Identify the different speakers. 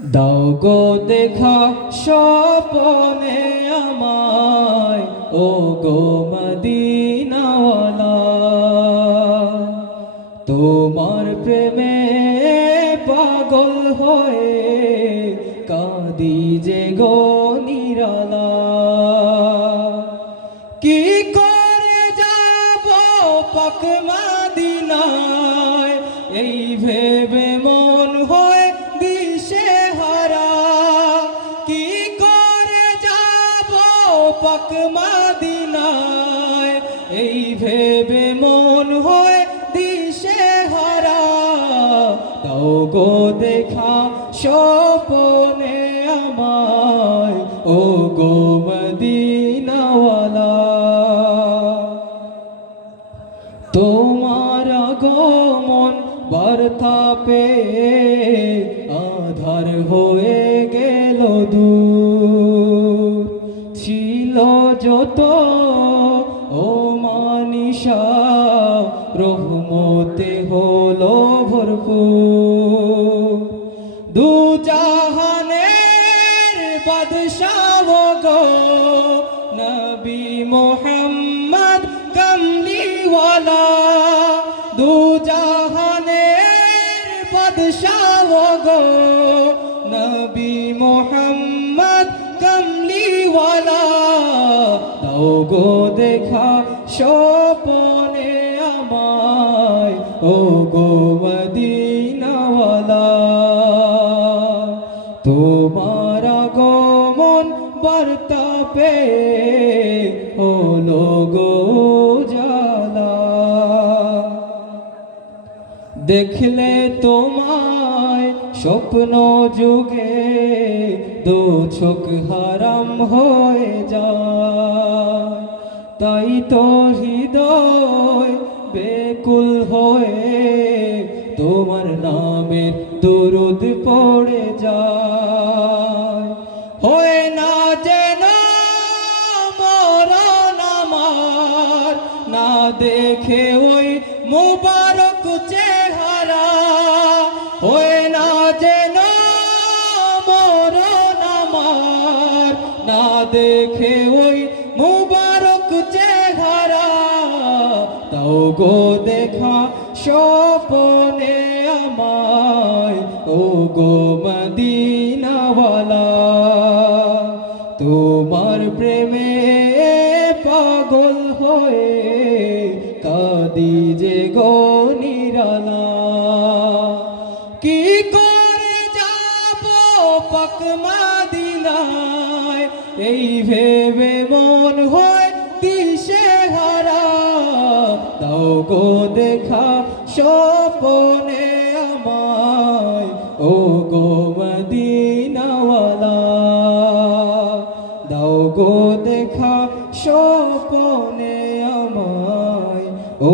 Speaker 1: দাও গো দেখা স্বপনে আমায়, ও গো মদিনাওয়ালা। তোমার প্রেমে পাগল হয়ে কাঁদি যে গো নিরালা। কি করে যাব পাক মাদিনায়? এই ভেবে মন পাক মাদিনায়, এই ভেবে মন হয় দিশে হারা। তাও গো দেখা স্বপনে আমায়, ও গো মদিনাওয়ালা। তোমার আগমন বার্তা পে আধার হয়ে যত ও মানিসা রহমতে হলো ভরপুর। দু জাহানের বাদশাহ গো, নবী মোহাম্মদ কমলিওয়ালা। দু জাহানের গো দেখা স্বপনে আমায় ও গো মদিনাওয়ালা। তোমার আগমন বার্তা পে হলো গো জালা দেখলে তোমায় স্বপ্ন যুগে দু চোখ হারাম হয়ে যায়। তাই তো হৃদয় বেকুল হয়ে তোমার নামের দরুদ পড়ে যায়। হয় না যেন মরণ না দেখে ওই মুবারক চেহারা। হয় না যেন মরণ না দেখে ওই তাও গো দেখা স্বপনে আমায় ও গো মদিনাওয়ালা, তোমার প্রেমে পাগল হয়ে কাদি যে গো নিরালা। কি করে যাব পাক মাদিনায়? এই ভেবে মন হয় দিশে দাও গো দেখা স্বপনে আমায় ও গো মদিনাওয়ালা। দাও গো দেখা স্বপনে আমায় ও